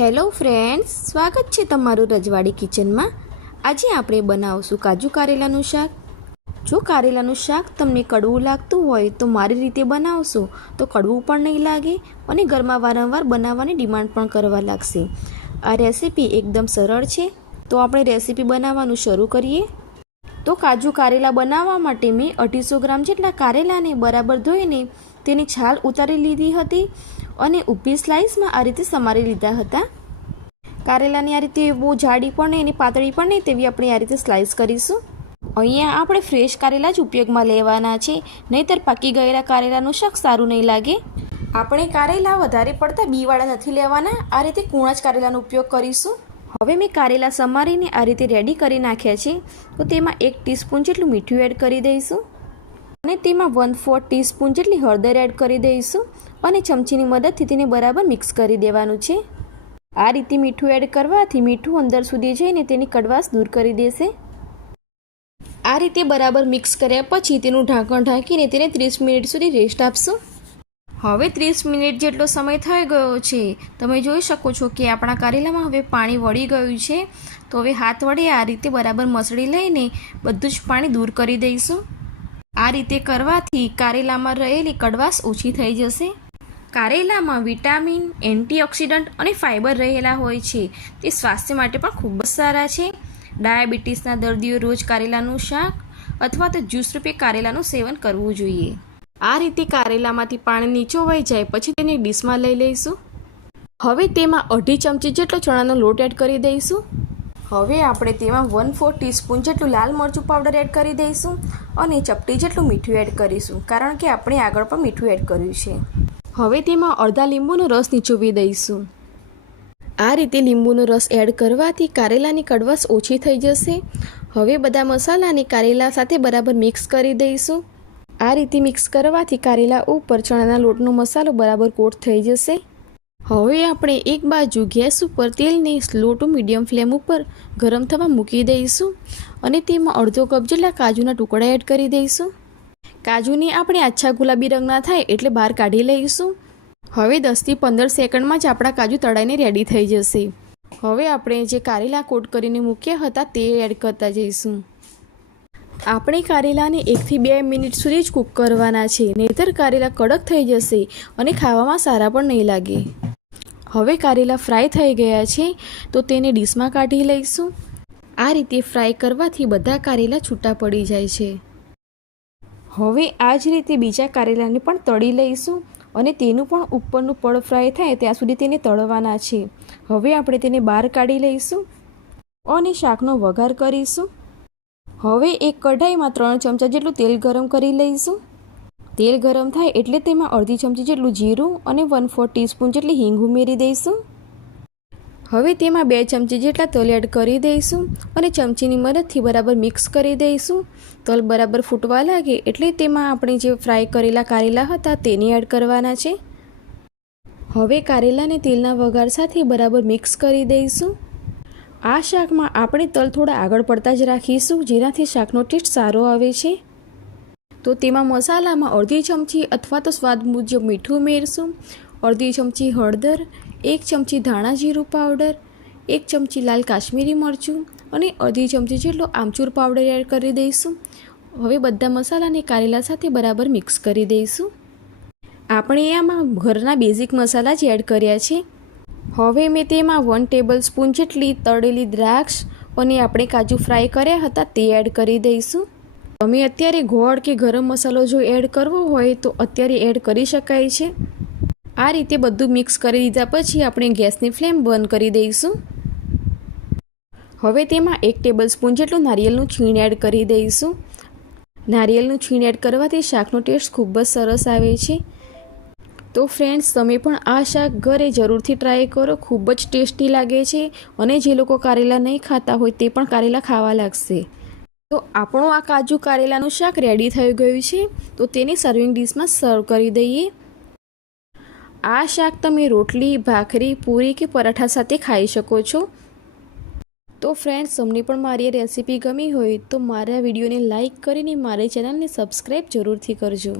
Hello friends, સ્વાગત છે તમારું રજવાડી કિચનમાં। આજે આપણે બનાવશું કાજુ કારેલાનું શાક। જો કારેલાનું શાક તમને કડવું લાગતું હોય તો મારી રીતે બનાવશો તો કડવું પણ નહીં લાગે અને ઘરમાં વારંવાર બનાવવાની ડિમાન્ડ પણ કરવા લાગશે। આ રેસીપી એકદમ સરળ છે, તો આપણે રેસીપી બનાવવાનું શરૂ કરીએ। તો કાજુ કારેલા બનાવવા માટે મેં 250 ગ્રામ જેટલા કારેલાને બરાબર ધોઈને તેની છાલ ઉતારી લીધી હતી અને ઊભી સ્લાઇસમાં આ રીતે સમારી લીધા હતા। કારેલાની આ રીતે બહુ જાડી પણ નહીં અને પાતળી પણ નહીં તેવી આપણે આ રીતે સ્લાઇસ કરીશું। અહીંયા આપણે ફ્રેશ કારેલા જ ઉપયોગમાં લેવાના છે, નહીંતર પાકી ગયેલા કારેલાનું શાક સારું નહીં લાગે। આપણે કારેલા વધારે પડતા બીવાળા નથી લેવાના, આ રીતે કૂણા જ કારેલાનો ઉપયોગ કરીશું। હવે મેં કારેલા સમારીને આ રીતે રેડી કરી નાખ્યા છે, તો તેમાં 1 ટીસ્પૂન જેટલું મીઠું એડ કરી દઈશું અને તેમાં 1/4 ટીસ્પૂન જેટલી હળદર એડ કરી દઈશું અને ચમચીની મદદથી તેને બરાબર મિક્સ કરી દેવાનું છે। આ રીતે મીઠું એડ કરવાથી મીઠું અંદર સુધી જઈને તેની કડવાશ દૂર કરી દેશે। આ રીતે બરાબર મિક્સ કર્યા પછી તેનું ઢાંકણ ઢાંકીને તેને 30 મિનિટ સુધી રેસ્ટ આપશું। હવે 30 મિનિટ જેટલો સમય થઈ ગયો છે, તમે જોઈ શકો છો કે આપણા કારેલામાં હવે પાણી વળી ગયું છે। તો હવે હાથ વડે આ રીતે બરાબર મસળી લઈને બધું જ પાણી દૂર કરી દઈશું। આ રીતે કરવાથી કારેલામાં રહેલી કડવાશ ઓછી થઈ જશે। કારેલામાં વિટામિન, એન્ટીઓક્સિડન્ટ અને ફાઇબર રહેલા હોય છે, તે સ્વાસ્થ્ય માટે પણ ખૂબ જ સારા છે। ડાયાબિટીસના દર્દીઓ રોજ કારેલાનું શાક અથવા તો જ્યુસ રૂપે કારેલાનું સેવન કરવું જોઈએ। આ રીતે કારેલામાંથી પાણી નીચોવાઈ જાય પછી તેને ડીશમાં લઈ લઈશું। હવે તેમાં 2.5 ચમચી જેટલો ચણાનો લોટ એડ કરી દઈશું। હવે આપણે તેમાં 1/4 ટીસ્પૂન જેટલું લાલ મરચું પાવડર એડ કરી દઈશું અને ચપટી જેટલું મીઠું એડ કરીશું, કારણ કે આપણે આગળ પણ મીઠું એડ કર્યું છે। હવે તેમાં અડધા લીંબુનો રસ નીચોવી દઈશું। આ રીતે લીંબુનો રસ એડ કરવાથી કારેલાની કડવાશ ઓછી થઈ જશે। હવે બધા મસાલાને કારેલા સાથે બરાબર મિક્સ કરી દઈશું। આ રીતે મિક્સ કરવાથી કારેલા ઉપર ચણાના લોટનો મસાલો બરાબર કોટ થઈ જશે। હવે આપણે એક બાજુ ગેસ ઉપર તેલને સ્લો ટુ મીડિયમ ફ્લેમ ઉપર ગરમ થવા મૂકી દઈશું અને તેમાં અડધો કપ જેટલા કાજુના ટુકડા એડ કરી દઈશું। કાજુને આપણે આછા ગુલાબી રંગના થાય એટલે બહાર કાઢી લઈશું। હવે 10 થી 15 સેકન્ડમાં જ આપણા કાજુ તળાઈને રેડી થઈ જશે। હવે આપણે જે કારેલા કોટ કરીને મૂક્યા હતા તે એડ કરતા જઈશું। આપણે કારેલાને 1 થી 2 મિનિટ સુધી જ કૂક કરવાના છે, નહીંતર કારેલા કડક થઈ જશે અને ખાવામાં સારા પણ નહીં લાગે। હવે કારેલા ફ્રાય થઈ ગયા છે, તો તેને ડીશમાં કાઢી લઈશું। આ રીતે ફ્રાય કરવાથી બધા કારેલા છૂટા પડી જાય છે। હવે આ જ રીતે બીજા કારેલાને પણ તળી લઈશું અને તેનું પણ ઉપરનું પડ ફ્રાય થાય ત્યાં સુધી તેને તળવાના છે। હવે આપણે તેને બહાર કાઢી લઈશું અને શાકનો વઘાર કરીશું। હવે એક કઢાઈમાં 3 ચમચા જેટલું તેલ ગરમ કરી લઈશું। તેલ ગરમ થાય એટલે તેમાં અડધી ચમચી જેટલું જીરું અને 1/4 ટીસ્પૂન જેટલી હિંગ ઉમેરી દઈશું। હવે તેમાં 2 ચમચી જેટલા તલ એડ કરી દઈશું અને ચમચીની મદદથી બરાબર મિક્સ કરી દઈશું। તલ બરાબર ફૂટવા લાગે એટલે તેમાં આપણે જે ફ્રાય કરેલા કારેલા હતા તેને એડ કરવાના છે। હવે કારેલાને તેલના વઘાર સાથે બરાબર મિક્સ કરી દઈશું। આ શાકમાં આપણે તલ થોડા આગળ પડતા જ રાખીશું, જેનાથી શાકનો ટેસ્ટ સારો આવે છે। તો તેમાં મસાલામાં અડધી ચમચી અથવા તો સ્વાદ મુજબ મીઠું ઉમેરશું, અડધી ચમચી હળદર, 1 ચમચી ધાણા જીરું પાવડર, 1 ચમચી લાલ કાશ્મીરી મરચું અને અડધી ચમચી જેટલો આમચૂર પાવડર એડ કરી દઈશું। હવે બધા મસાલાને કારેલા સાથે બરાબર મિક્સ કરી દઈશું। આપણે આમાં ઘરના બેઝિક મસાલા જ એડ કર્યા છે। હવે મેં તેમાં 1 ટેબલ સ્પૂન જેટલી તળેલી દ્રાક્ષ અને આપણે કાજુ ફ્રાય કર્યા હતા તે એડ કરી દઈશું। તમે અત્યારે ગોળ કે ગરમ મસાલો જો એડ કરવો હોય તો અત્યારે એડ કરી શકાય છે। આ રીતે બધું મિક્સ કરી દીધા પછી આપણે ગેસની ફ્લેમ બંધ કરી દઈશું। હવે તેમાં 1 ટેબલ સ્પૂન જેટલું નારિયેળનું છીણ એડ કરી દઈશું। નારિયેળનું છીણ એડ કરવાથી શાકનો ટેસ્ટ ખૂબ જ સરસ આવે છે। તો ફ્રેન્ડ્સ, તમે પણ આ શાક ઘરે જરૂરથી ટ્રાય કરો, ખૂબ જ ટેસ્ટી લાગે છે અને જે લોકો કારેલા નહીં ખાતા હોય તે પણ કારેલા ખાવા લાગશે। તો આપણું આ કાજુ કારેલાનું શાક રેડી થઈ ગયું છે, તો તેને સર્વિંગ ડીશમાં સર્વ કરી દઈએ। આ શાક તમે રોટલી, ભાખરી, પૂરી કે પરાઠા સાથે ખાઈ શકો છો। તો ફ્રેન્ડ્સ, તમને પણ મારી રેસીપી ગમી હોય તો મારા વિડીયોને લાઇક કરીને મારી ચેનલને સબસ્ક્રાઈબ જરૂરથી કરજો।